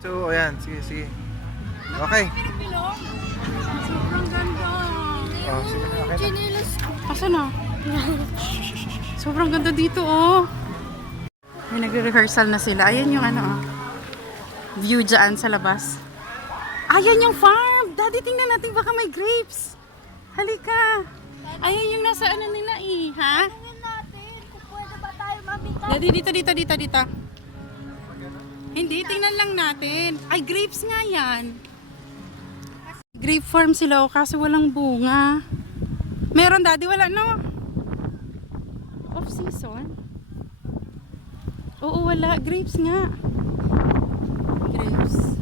So, ayan. Sige, sige. Okay. Sobrang ganda. Oh, sige na. Okay na. Asan na? Sobrang ganda dito, oh. May nagre-rehearsal na sila. Ayan yung ano, oh. View dyan sa labas. Ayan yung farm! Daddy, tingnan natin baka may grapes. Halika. Ayan yung nasa ano nila eh, ha? Tingnan natin kung pwede ba tayo mabita. Daddy, dito. Hindi, tingnan lang natin. Ay, grapes nga yan. Grape farm sila, oh, kaso walang bunga. Meron, Daddy, wala, no? Off season? Oo, wala. Grapes nga. Grapes.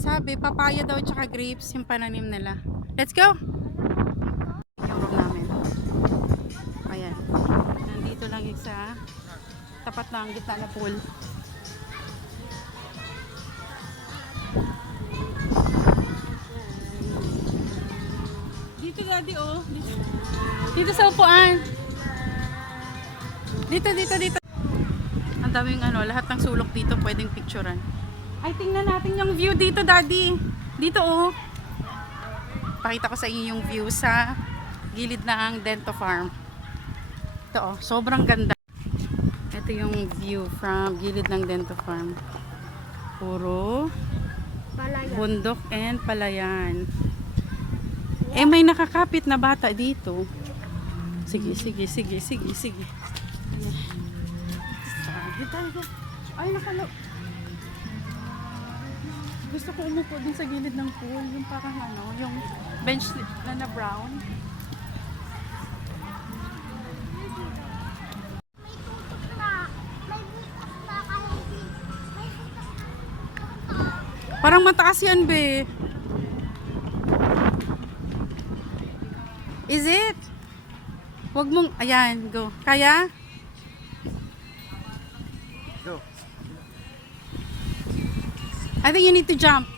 Sabi, papaya daw tsaka grapes yung pananim nila. Let's go! Yung room namin. Ayan. Nandito lang isa. Tapat lang, gitna na pool. Dito, Daddy, oh. Dito sa upuan. Dito. Ang daming ano, lahat ng sulok dito pwedeng picturean. Ay, tingnan natin yung view dito, Daddy. Dito, oh. Pakita ko sa inyo yung view sa gilid ng Dento Farm. Ito, oh. Sobrang ganda. Ito yung view from gilid ng Dento Farm. Puro bundok and palayan. Eh, may nakakapit na bata dito. Sige. Ay, nakalo. Gusto ko umupo din sa gilid ng pool. Yung parang ano, yung bench na brown. May tutok na. May butas na kahit may butas na. Parang mataas yan, be. Is it? Wag mong, ayan, go. Kaya? Go. I think you need to jump.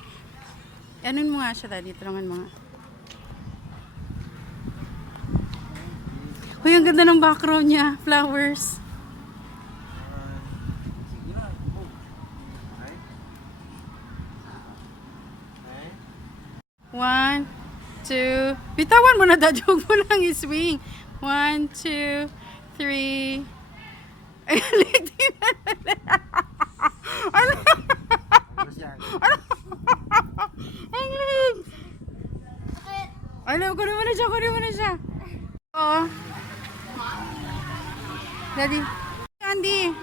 Anuin mo nga siya, Daddy. Tulungan mo nga. Uy, ang ganda ng background niya. Flowers. One, two. Bitawan mo na, Daddy. Huwag mo lang i-swing. 1, 2, 3. Ano? Ang lig! Alam, kunin mo na siya. Oo. Daddy. Andy.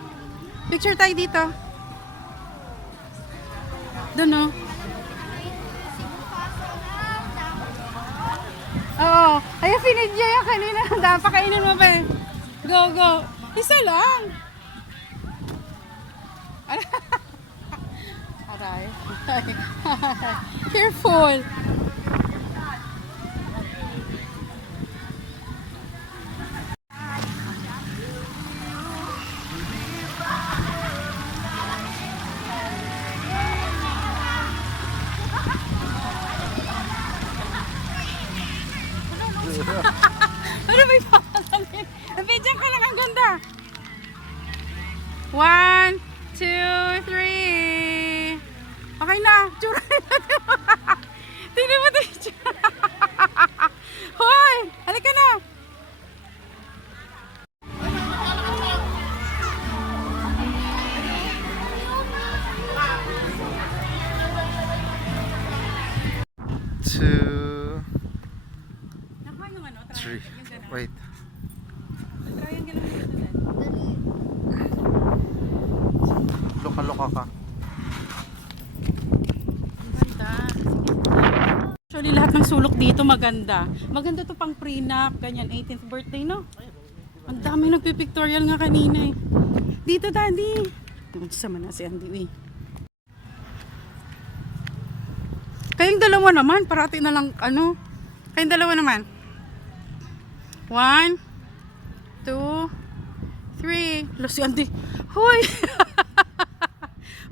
Picture tayo dito. Doon, no? Oo. Ay, finidya yan kanina. Dapat kainin mo pa eh. Go. Isa lang. Aray. Careful. Ano ba yung pakasalin? Nabidyan ka lang, ang ganda. 1, 2, 3. Okay na. Tsura natin. Tingnan mo tayo tsura. Hoy! Halika na. Two, Nakuha yung ano, three. triangle, yung gano'n. Wait. Triangle lang dito, Dad. Loka-loka ka. Ang ganda. Actually, lahat ng sulok dito maganda. Maganda to pang prenup, ganyan, 18th birthday, no? Ang dami nagpipictorial nga kanina eh. Dito, Daddy. Sama na si Andy, eh. Kayong dalawa naman, parati na lang, ano? Kayong dalawa naman. 1, 2, 3. Lo, si Andy. Hoy!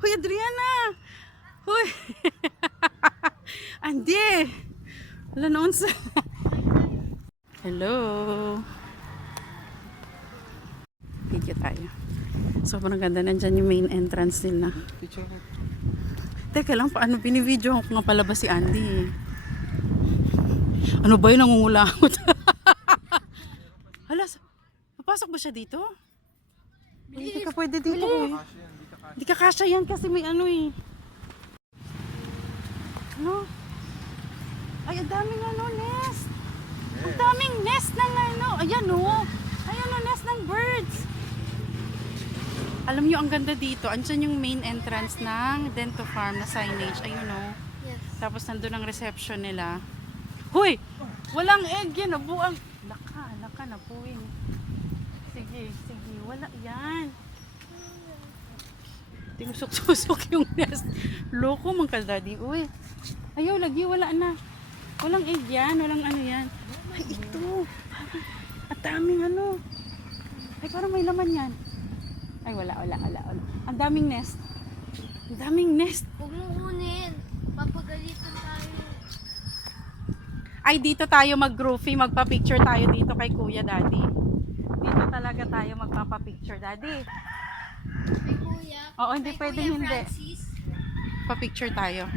Hoy, Adriana! Hoy! Andy! Wala noon sa... Hello! Video tayo. Sobrang ganda. Nandyan yung main entrance nila. Picture. Teka lang, paano binibidyo ko nga pala ba si Andy? Ano ba yun, nangungulangot? Hala, papasok ba siya dito? Hindi ka pwede dito eh. Hindi ka kasya yan kasi may ano eh. Ano? Ay, ang daming ano, nest. Ang daming nest ng ano. Ayan oh. Ayan oh, nest ng birds. Alam nyo, ang ganda dito. Andyan yung main entrance ng Dento Farm na signage. Ayun oh. Yes. Tapos nandun ang reception nila. Huy! Walang egg yan. Nabuang. Laka, napuwing. Sige. Wala yan. Tinusok-susok yung nest. Loko man ka, daddy. Uy. Ayaw, lagi. Wala na. Walang egg yan. Walang ano yan. Ay, ito. At daming ano. Ay, parang may laman yan. Ay, wala. Ang daming nest. Huwag mo kunin. Papagalitan tayo. Ay, dito tayo mag-groovy. Magpa-picture tayo dito kay Kuya, daddy. Dito talaga tayo magpapa-picture, daddy. Kay Kuya. Oo, hindi Kay pwedeng Kuya hindi. Francis. Pa-picture tayo.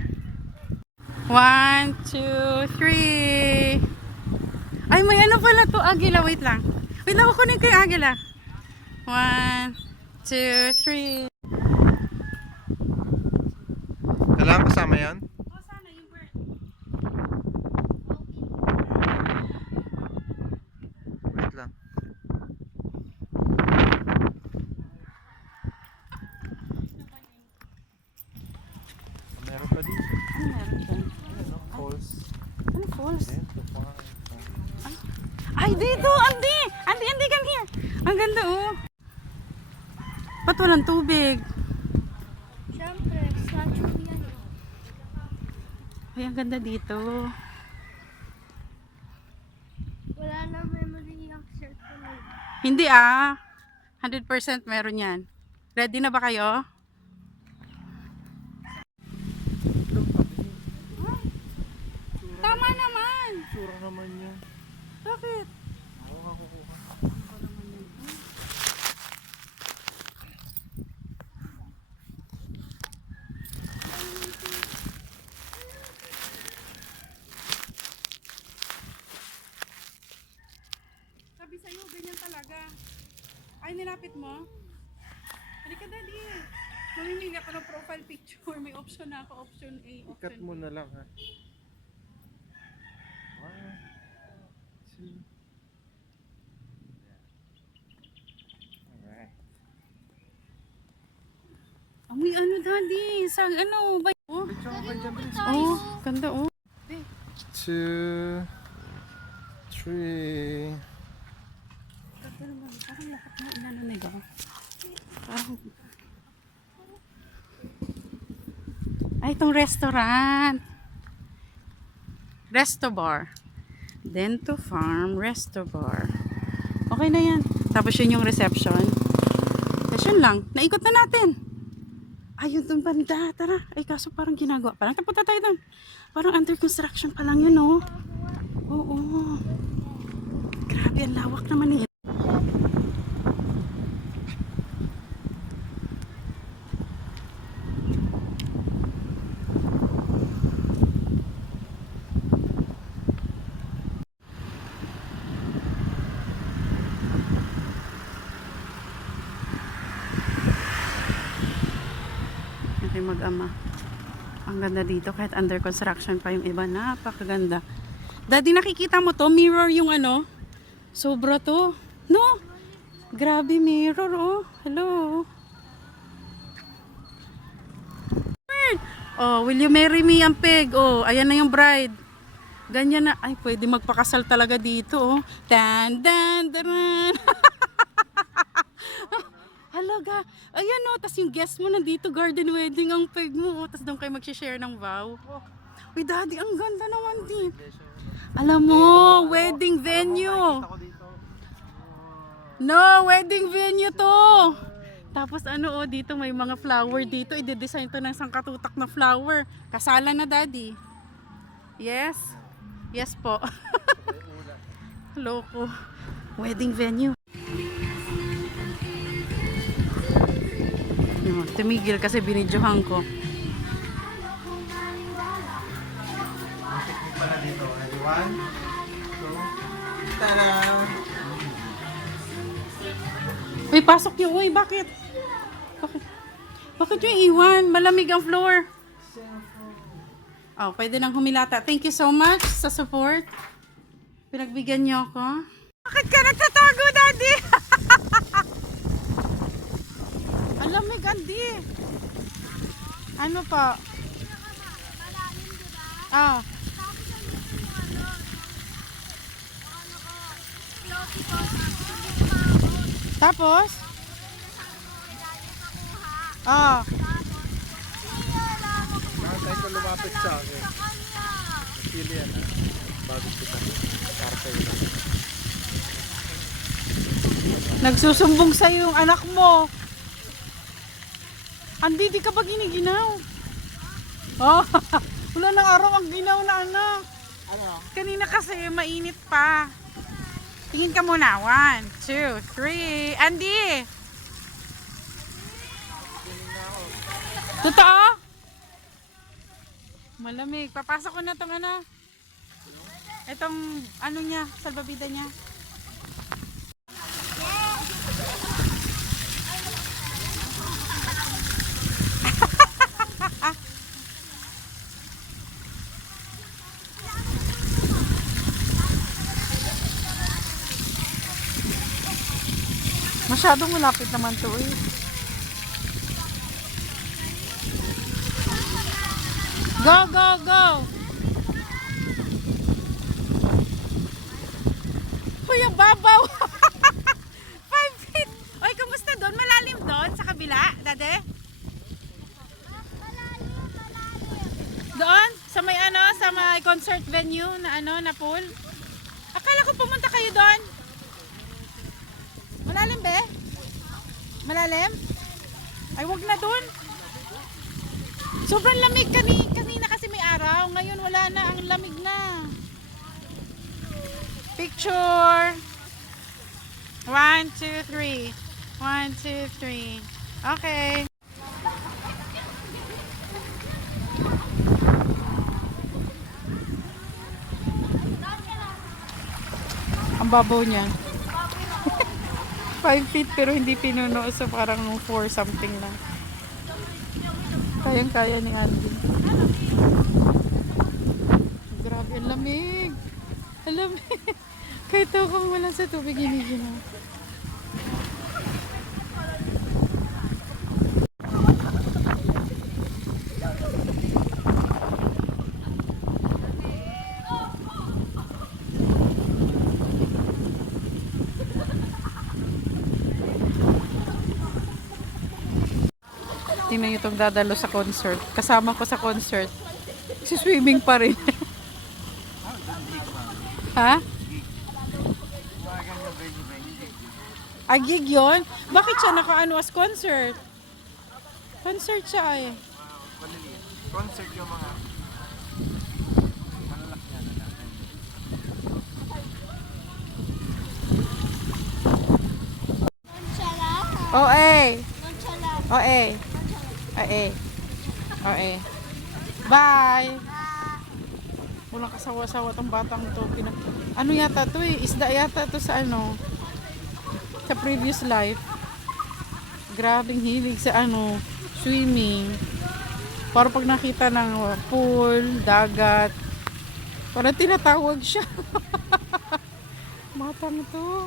1, 2, 3. Ay, may ano pala to, Agila. Wait lang, kukunin ko yung Agila. 1, 2, 3. Kailangan kasama yan? Oh, sana yung bird. Wait lang. Meron pa dito. Ano meron dyan? Ano? Falls. Ano falls? Dento Farm. Ay, dito! Andy, come here! Ang ganda, oh. Ba't walang tubig? Siyempre, statue yan. Ay, ang ganda dito. Wala na memory yung shirt ko na yun. Hindi ah. 100% meron yan. Ready na ba kayo? Tama naman. Sura naman yan. Bakit? Sabi sa'yo, ganyan talaga. Ay, nilapit mo? Halika, daddy. Mamimili ako ng profile picture. May option na ako. Option A, option Ikat B. mo na lang ha. 1, 2. Alright. Amoy ano, daddy? Sa ano ba? Oh, Picture mo kayo dyan, bilis. oh, ganda oh. 2, 3. Ganda naman. Parang lahat mo inananig ako. Parang... Ay, itong restaurant. Resto Bar. Dento Farm Resto Bar. Okay na yan. Tapos yun yung reception. Tapos yun lang. Naikot na natin. Ayun doon banda. Tara. Ay, kaso parang ginagawa. Parang tapunta tayo doon. Parang under construction pa lang yun, oh. Oo. Grabe, ang lawak naman eh. Ito yung mag-ama. Ang ganda dito kahit under construction pa yung iba. Napakaganda. Daddy, nakikita mo to? Mirror yung ano? Sobra to. No? Grabe mirror, oh. Hello. Oh, will you marry me, ang peg? Oh, ayan na yung bride. Ganyan na. Ay, pwede magpakasal talaga dito, oh. Dan, dan, dan. Halaga. Ayan o. Tapos yung guest mo nandito, garden wedding ang peg mo. Tapos doon kayo mag-share ng vow. Uy, daddy, ang ganda naman din. Alam mo, wedding venue. No, wedding venue to. Tapos ano o, dito may mga flower dito. I-design to ng sangkatutak na flower. Kasalan na, daddy. Yes? Yes po. Loko. Wedding venue. Tumigil kasi binidyohan ko. pala dito. Ready? 1, 2, tada! Uy, pasok niyo. Uy, bakit? Bakit yung iwan? Malamig ang floor. Oh, pwede nang humilata. Thank you so much sa support. Pinagbigyan niyo ako. Bakit ka nagtatago, Daddy? Ang lamig, Andy. Ano pa? Malalim, di ba? Ah, Tapos ang gusto mo floaty boat, hindi kumahon. tapos? Nakuha. Ah, Hindi alam mo kung Nakantay ko lumapit sa akin. sa kanya. Pili yan ha. Bago kita. Karpe na. nagsusumbong sa yung anak mo. Andy, di ka ba giniginaw? Oh, wala nang araw ang ginaw na anak. Ano? Kanina kasi mainit pa. Tingin ka muna. 1, 2, 3. Andy! Totoo? Malamig. Papasok ko na tong ano. Itong ano niya, salbabida niya. Masyadong malapit naman to eh. Go, go, go! Uy, ang babaw! 5 feet! Uy, kumusta doon? Malalim doon sa kabila, Dade? Doon? Sa may ano? Sa may concert venue na ano, na pool? Akala ko pumunta kayo doon. Malalim be? Malalim? Ay, wag na doon. Sobrang lamig kanina kasi may araw. Ngayon wala na, ang lamig na. Picture. 1, 2, 3. 1, 2, 3. Okay. Ang babaw niya. 5 feet pero hindi pinuno, so parang 4 something lang. Kayang-kaya ni Andy. Grabe, ang lamig. Ang lamig. Kahit ako wala sa tubig, hiniginaw. Tingnan nyo itong dadalo sa concert. Kasama ko sa concert. Si swimming pa rin. Ha? Gig yun? Bakit siya nakaano as concert? Concert siya eh. Maliliit. Concert yung mga malalak niya na natin. Nonchalant. Oh, eh. Nonchalant. Oh, eh. Oh, eh. Oh, eh. Bye. Walang kasawa-sawa tong batang to. Ano yata to eh? Isda yata to sa ano? Sa previous life. Grabing hilig sa ano, swimming. Para pag nakita ng pool, dagat, parang tinatawag siya. Batang to.